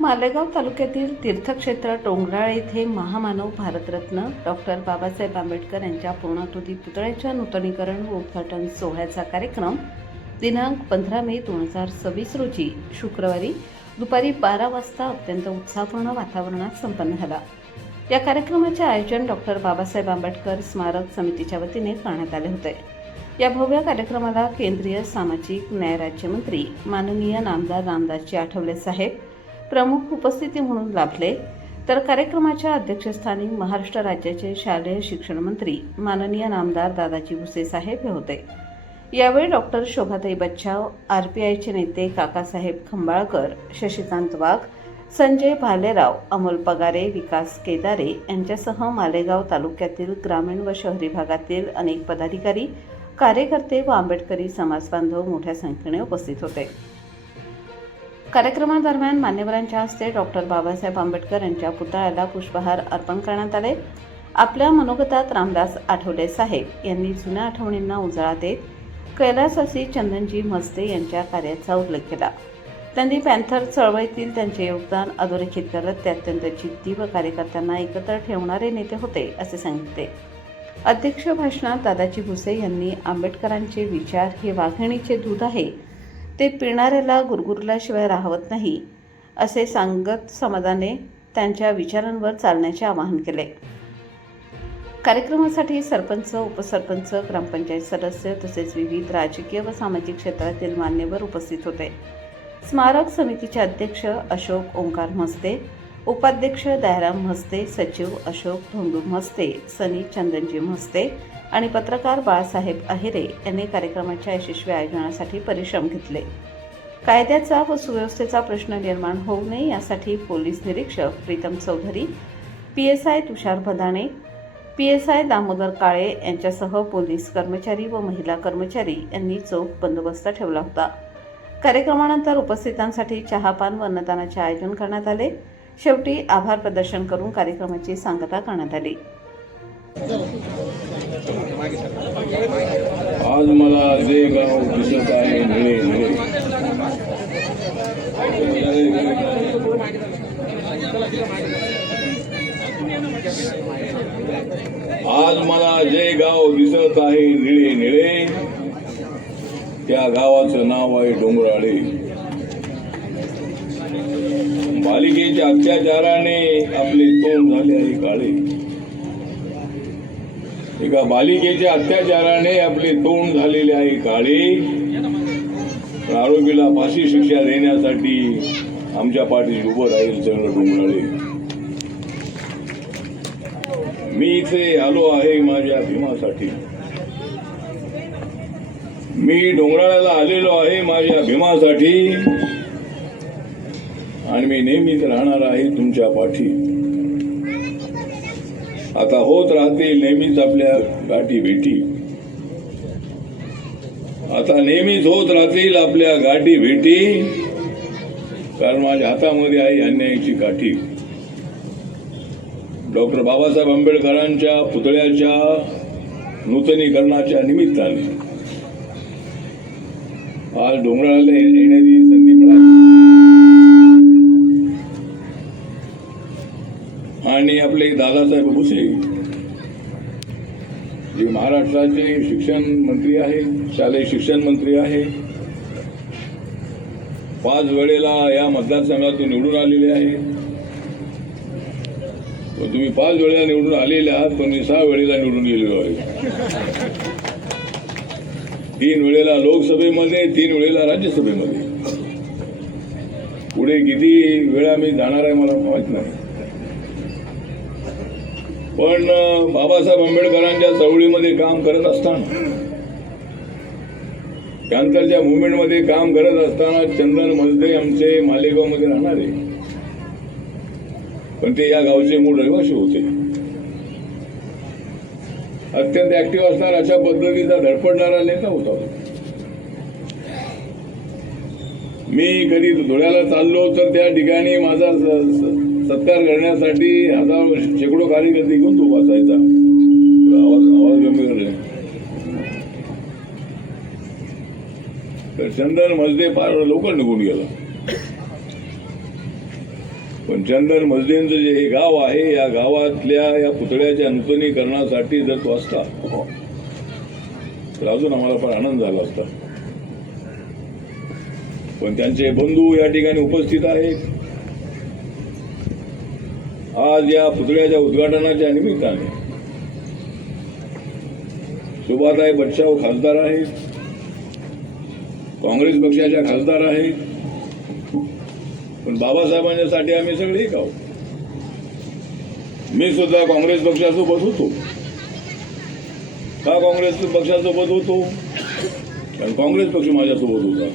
मालेगाव तालुक्यातील तीर्थक्षेत्र टोंगराळ येथे महामानव भारतरत्न डॉक्टर बाबासाहेब आंबेडकर यांच्या पूर्णाकृती पुतळ्याच्या नूतनीकरण व उद्घाटन सोहळ्याचा कार्यक्रम दिनांक 15 मे 2026 रोजी शुक्रवारी दुपारी 12 वाजता अत्यंत उत्साहपूर्ण वातावरणात संपन्न झाला। या कार्यक्रमाचे आयोजन डॉक्टर बाबासाहेब आंबेडकर स्मारक समितीच्या वतीने करण्यात आले होते। या भव्य कार्यक्रमाला केंद्रीय सामाजिक न्याय राज्यमंत्री माननीय नामदार रामदासजी आठवले साहेब प्रमुख उपस्थिती म्हणून लाभले, तर कार्यक्रमाच्या अध्यक्षस्थानी महाराष्ट्र राज्याचे शालेय शिक्षण मंत्री माननीय नामदार दादाजी भुसे साहेब हे होते। यावेळी डॉक्टर शोभाताई बच्चाव, आरपीआयचे नेते काकासाहेब खंबाळकर, शशिकांत वाघ, संजय भालेराव, अमोल पगारे, विकास केदारे यांच्यासह मालेगाव तालुक्यातील ग्रामीण व शहरी भागातील अनेक पदाधिकारी, कार्यकर्ते व आंबेडकरी समाजबांधव मोठ्या संख्येने उपस्थित होते। कार्यक्रमादरम्यान मान्यवरांच्या हस्ते डॉक्टर बाबासाहेब आंबेडकर यांच्या पुतळ्याला पुष्पहार अर्पण करण्यात आले। आपल्या मनोगतात रामदास आठवले साहेब यांनी जुन्या आठवणींना उजाळा देत कैलासवासी चंदनजी म्हस्ते यांच्या कार्याचा उल्लेख केला। त्यांनी पॅन्थर चळवळीतील त्यांचे योगदान अधोरेखित करत ते अत्यंत जिद्दी व कार्यकर्त्यांना एकत्र ठेवणारे नेते होते असे सांगितले। अध्यक्ष भाषणात दादाजी भुसे यांनी आंबेडकरांचे विचार हे वाघिणीचे दूध आहे, ते पिणाऱ्याला गुरगुरल्याशिवाय राहवत नाही असे सांगत समाजाने त्यांच्या विचारांवर चालण्याचे आवाहन केले। कार्यक्रमासाठी सरपंच, उपसरपंच, ग्रामपंचायत सदस्य तसेच विविध राजकीय व सामाजिक क्षेत्रातील मान्यवर उपस्थित होते। स्मारक समितीचे अध्यक्ष अशोक ओंकार म्हस्ते, उपाध्यक्ष दयाराम म्हस्ते, सचिव अशोक धोंडू म्हस्ते, सनी चंदनजी म्हस्ते आणि पत्रकार बाळासाहेब अहिरे यांनी कार्यक्रमाच्या यशस्वी आयोजनासाठी परिश्रम घेतले। कायद्याचा व सुव्यवस्थेचा प्रश्न निर्माण होऊ नये यासाठी पोलीस निरीक्षक प्रीतम चौधरी, PSI तुषार भदाणे, PSI दामोदर काळे यांच्यासह पोलीस कर्मचारी व महिला कर्मचारी यांनी चोख बंदोबस्त ठेवला होता। कार्यक्रमानंतर उपस्थितांसाठी चहापान व अन्नदानाचे आयोजन करण्यात आले। शेवटी आभार प्रदर्शन करून कार्यक्रमाची सांगता करण्यात आली। आज मला जे गाव दिसत आहे निळे निळे, आज मला जे गाव दिसत आहे निळे निळे, त्या गावाचं नाव आहे डोंगराळे। बालिकेच्या अत्याचाराने आपले तोंड झाले आहे काळे। एका बालिकेच्या अत्याचाराने आपले तोंड झालेले आहे काळे। आरोपीला फाशी शिक्षा देण्यासाठी आमच्या पाठीशी उभं राहील सगळं डोंगराळे। मी इथे आलो आहे माझ्या भीमासाठी, मी डोंगराळ्याला आलेलो आहे माझ्या भीमासाठी, आणि मी नेहमीच राहणार आहे तुमच्या पाठी। आता होत राहतील नेहमीच आपल्या गाठी भेटी, आता नेहमीच होत राहतील आपल्या गाठी भेटी, कारण माझ्या हातामध्ये आहे अन्यायाची काठी। डॉक्टर बाबासाहेब आंबेडकरांच्या पुतळ्याच्या नूतनीकरणाच्या निमित्ताने आज डोंगराळ्याला येण्याची संधी मिळाली आणि आपले दादासाहेब भुसे जे महाराष्ट्राचे शिक्षण मंत्री आहेत, शालेय शिक्षण मंत्री आहेत, 5 वेळेला या मतदारसंघातून निवडून आलेले आहेत। तुम्ही 5 वेळेला निवडून आलेले आहात, पण मी 6 वेळेला निवडून गेलेलो आहे। 3 वेळेला लोकसभेमध्ये, 3 वेळेला राज्यसभेमध्ये। पुढे किती वेळा मी जाणार आहे मला माहित नाही, पण बाबासाहेब आंबेडकरांच्या चळवळीमध्ये काम करत असताना, त्यानंतरच्या मुवमेंटमध्ये काम करत असताना चंदन म्हस्ते आमचे मालेगावमध्ये राहणारे, पण ते या गावचे मूळ रहिवासी होते। अत्यंत ऍक्टिव्ह असणारा, अशा पद्धतीचा धडपडणारा नेता होता। मी कधी धुळ्याला चाललो तर त्या ठिकाणी माझा सत्कार करण्यासाठी हजारो शेकडो कार्यकर्ते घेऊन तो बसायचा। आवाज गंभीर आहे, तर चंदन म्हस्ते फार लवकर निघून गेला। पण चंदन मजलेंचं जे हे गाव आहे, या गावातल्या या पुतळ्याच्या नूतनीकरणासाठी जर तो असता तर अजून आम्हाला फार आनंद झाला असता. पण त्यांचे बंधू या ठिकाणी उपस्थित आहेत. आज या पुतळ्याच्या उद्घाटनाच्या निमित्ताने सुभाताई बच्चाव खासदार आहेत, काँग्रेस पक्षाच्या खासदार आहेत. पण बाबासाहेबांच्यासाठी आम्ही सगळे एक आहोत. मी सुद्धा काँग्रेस पक्षासोबत होतो. का काँग्रेस पक्षासोबत होतो? कारण काँग्रेस पक्ष माझ्यासोबत होता.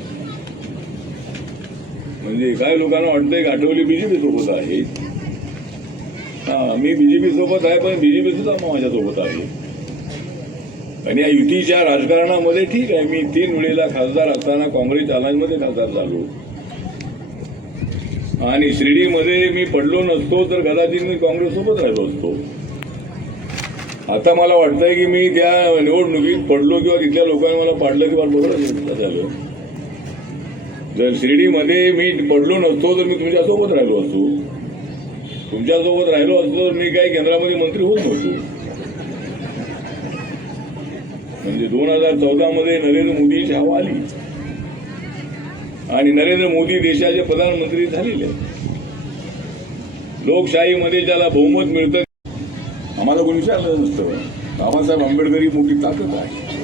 म्हणजे काही लोकांना वाटतंय की आठवली बीजेपी सोबत आहे. मी बीजेपी सोबत आहे, पण बीजेपी सुद्धा माझ्यासोबत आहे. आणि या युतीच्या राजकारणामध्ये ठीक आहे, मी 3 वेळेला खासदार असताना काँग्रेस अलायन्समध्ये खासदार झालो. आणि शिर्डीमध्ये मी पडलो नसतो तर कदाचित मी काँग्रेस सोबत राहिलो असतो. आता मला वाटतंय की मी त्या निवडणुकीत पडलो किंवा तिथल्या लोकांनी मला पाडलं किंवा बरोबर झालं. जर शिर्डीमध्ये मी पडलो नसतो तर मी तुमच्यासोबत राहिलो असतो. तुमच्यासोबत राहिलो असतो तर मी काही केंद्रामध्ये मंत्री होत नव्हतो. म्हणजे 2014 मध्ये नरेंद्र मोदीची हवा आली आणि नरेंद्र मोदी देशाचे प्रधानमंत्री झालेले. लोकशाहीमध्ये ज्याला बहुमत मिळतं आम्हाला कोणी विचारलं नसतं. बाबासाहेब आंबेडकर ही मोठी ताकद आहे.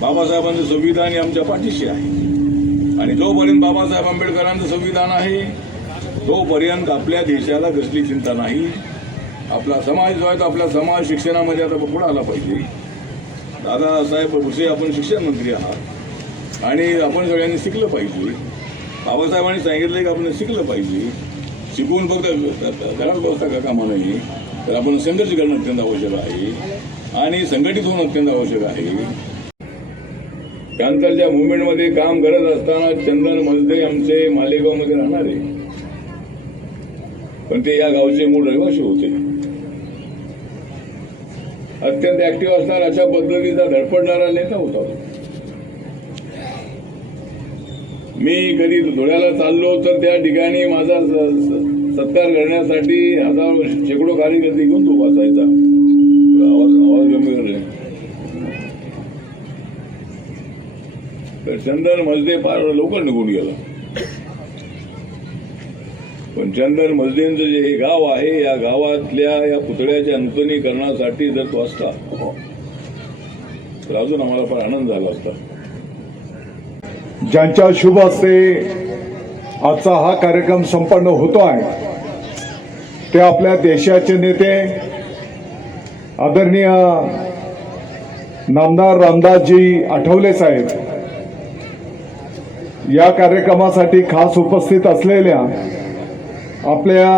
बाबासाहेबांचं संविधान हे आमच्या पाठीशी आहे. आणि जोपर्यंत बाबासाहेब आंबेडकरांचं संविधान आहे तोपर्यंत आपल्या देशाला कसली चिंता नाही. आपला समाज जो आहे तो आपला समाज शिक्षणामध्ये आता पुढे आला पाहिजे. दादासाहेब भुसे आपण शिक्षण मंत्री आहात आणि आपण सगळ्यांनी शिकलं पाहिजे. बाबासाहेबांनी सांगितलं की आपण शिकलं पाहिजे. शिकून फक्त घरात व्यवस्था का कामा नाही तर आपण संघर्ष करणं अत्यंत आवश्यक आहे आणि संघटित होणं अत्यंत आवश्यक आहे. त्यानंतरच्या मुवमेंटमध्ये काम करत असताना चंदन मजदे आमचे मालेगावमध्ये राहणारे, पण ते या गावचे मूळ रहिवासी होते. अत्यंत ऍक्टिव्ह असणारा अशा पद्धतीचा धडपडणारा नेता होता. मी कधी धुळ्याला चाललो तर त्या ठिकाणी माझा सत्कार करण्यासाठी शेकडो कार्यकर्ते घेऊन तो वाचायचा. आवाज कमी करणे. तर चंदन मजदे फार लवकर निघून गेला. पण चंदन मजलेंचं जे हे गाव आहे, या गावातल्या या पुतळ्याच्या नूतनीकरणासाठी जर तो असता तर अजून आम्हाला फार आनंद झाला असता. ज्यांच्या शुभ हस्ते आजचा हा कार्यक्रम संपन्न होतो आहे ते आपल्या देशाचे नेते आदरणीय नामदार रामदासजी आठवले साहेब, या कार्यक्रमासाठी खास उपस्थित असलेल्या आपल्या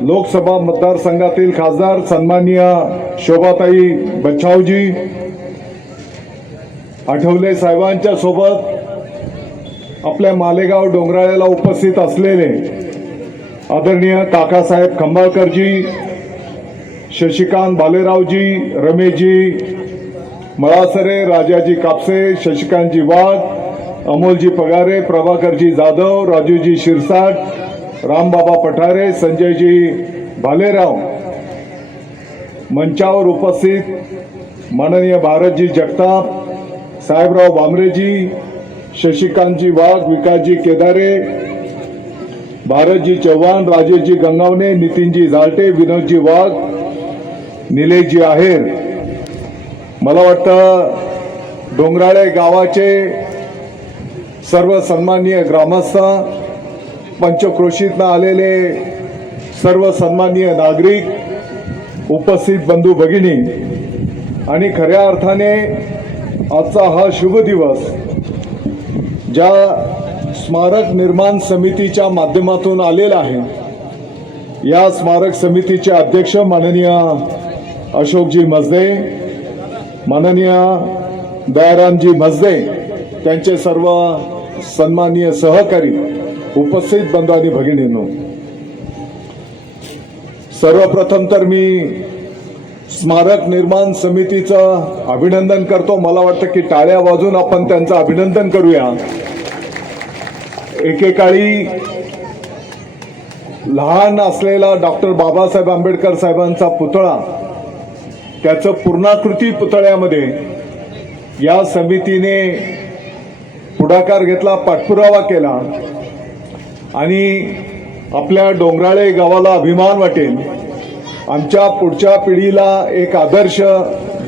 लोकसभा मतदारसंघातील खासदार सन्माननीय शोभाताई बच्चावजी आठवले साहेबांच्या सोबत आपल्या मालेगाव डोंगराळ्याला उपस्थित असलेले आदरणीय काकासाहेब खंबाळकरजी, शशिकांत भालेरावजी, रमेशजी मळासरे, राजाजी कापसे, शशिकांतजी वाघ, अमोलजी पगारे, प्रभाकरजी जाधव, राजूजी शिरसाट, रामबाबा पठारे, संजयजी भालेराव, मंचावर उपस्थित माननीय भारतजी जगताप, साहेबराव भामरेजी, शशिकांतजी वाघ, विकासजी केदारे, भारतजी चव्हाण, राजेशजी गंगावणे, नितीनजी झालटे, विनोदजी वाघ, निलेशजी आहेर. मला वाटतं डोंगराळे गावाचे सर्व सन्माननीय ग्रामस्थ, पंचक्रोशीतनं आलेले सर्व सन्माननीय नागरिक, उपस्थित बंधू भगिनी आणि खऱ्या अर्थाने आजचा हा शुभ दिवस ज्या स्मारक निर्माण समितीच्या माध्यमातून आलेला आहे, या स्मारक समितीचे अध्यक्ष माननीय अशोकजी मजदे, माननीय दयारामजी मजदे, त्यांचे सर्व सन्माननीय सहकारी, उपस्थित बंधू आणि भगिनींनो, सर्वप्रथम तर मी स्मारक निर्माण समितीचं अभिनंदन करतो. मला वाटतं की टाळ्या वाजून आपण त्यांचं अभिनंदन करूया. एकेकाळी लहान असलेला डॉक्टर बाबासाहेब आंबेडकर साहेबांचा पुतळा, त्याचं पूर्णाकृती पुतळ्यामध्ये या समितीने पुढाकार घेतला, पाठपुरावा केला आणि आपल्या डोंगराळे गावाला अभिमान वाटेल, आमच्या पुढच्या पिढीला एक आदर्श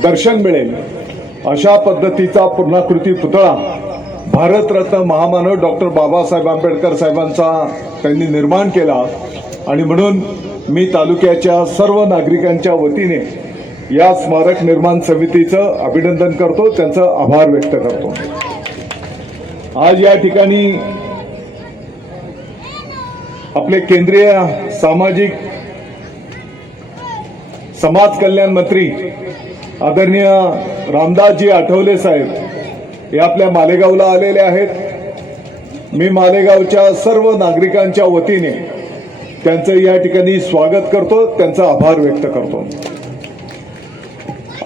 दर्शन मिळेल अशा पद्धतीचा पूर्णाकृती पुतळा भारतरत्न महामानव डॉक्टर बाबासाहेब आंबेडकर साहेबांचा त्यांनी निर्माण केला. आणि म्हणून मी तालुक्याच्या सर्व नागरिकांच्या वतीने या स्मारक निर्माण समितीचं अभिनंदन करतो, त्यांचं आभार व्यक्त करतो. आज या ठिकाणी आपले केंद्रीय सामाजिक समाज कल्याण मंत्री आदरणीय रामदासजी आठवले साहेब हे आपल्या मालेगावला आलेले आहेत. मी मालेगावच्या सर्व नागरिकांच्या वतीने त्यांचं या ठिकाणी स्वागत करतो, त्यांचा आभार व्यक्त करतो.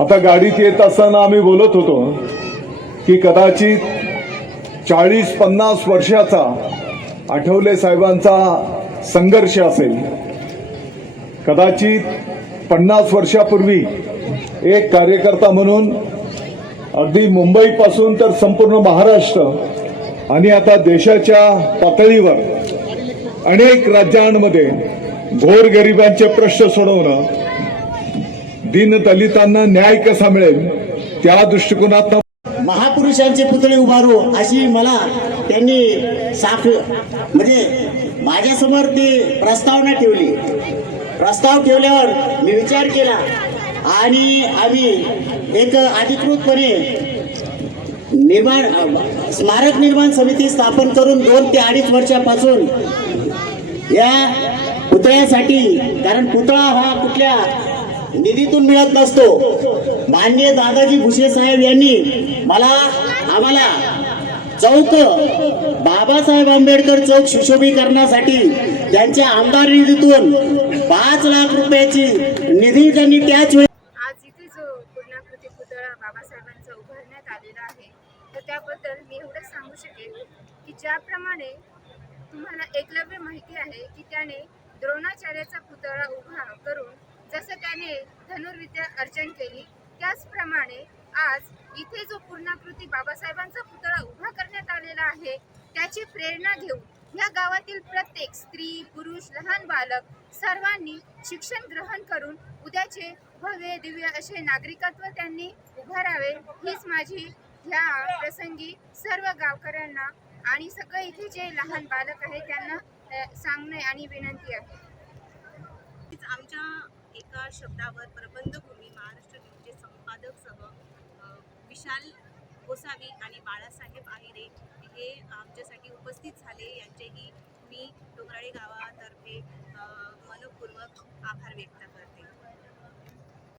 आता गाडीत येत असताना आम्ही बोलत होतो की कदाचित 40-50 वर्षाचा आठवले साहेबांचा संघर्ष असेल. कदाचित 50 वर्षापूर्वी एक कार्यकर्ता म्हणून अगदी मुंबईपासून तर संपूर्ण महाराष्ट्र आणि आता देशाच्या पातळीवर अनेक राज्यांमध्ये गोरगरिबांचे प्रश्न सोडवणं, दीनदलितांना न्याय कसा मिळेल त्या दृष्टिकोनातून महापुरुषांचे पुतळे उभारू अशी मला त्यांनी म्हणजे माझ्यासमोर ती प्रस्तावना ठेवली. प्रस्ताव ठेवल्यावर मी विचार केला आणि आम्ही एक अधिकृतपणे स्मारक निर्माण समिती स्थापन करून 2 ते 2.5 वर्षापासून या पुतळ्यासाठी, कारण पुतळा हा कुठल्या निधीतून मिळत नसतो, माननीय दादाजी भुसे साहेब यांनी आम्हाला चौक बाबासाहेब आंबेडकर चौक सुशोभीकरणासाठी त्यांच्या आमदार निधीतून 5 लाख रुपयाची निधी त्यांनी त्याच वेळी आज इथे जो पूर्णाकृती पुतळा बाबासाहेबांचा उभारण्यात आलेला आहे, तर त्याबद्दल मी एवढंच सांगू शकेन की ज्याप्रमाणे तुम्हाला एकलव्य माहिती आहे की त्याने द्रोणाचार्याचा पुतळा उभा करून जसं त्याने धनुर्विद्या अर्जन केली, त्याचप्रमाणे आज इथे जो पूर्णाकृती बाबासाहेबांचा पुतळा उभा करण्यात आलेला आहे, त्याची प्रेरणा घेऊन या गावातील प्रत्येक स्त्री, पुरुष, लहान बालक सर्वांनी शिक्षण ग्रहण करून उद्याचे भव्य दिव्य असे नागरिकत्व त्यांनी उभारावे, हीच माझी ह्या प्रसंगी सर्व गावकऱ्यांना आणि सगळे इथे जे लहान बालक आहेत त्यांना सांगणे आणि विनंती आहे. आमच्या एका शब्दावर प्रबंधभूमी महाराष्ट्र न्यूजचे संपादक विशाल गोसावी आणि बाळासाहेब आहिरे हे आमच्यासाठी उपस्थित झाले. यांचेही मी डोंगराळे गावातर्फे मनपूर्वक आभार व्यक्त करते.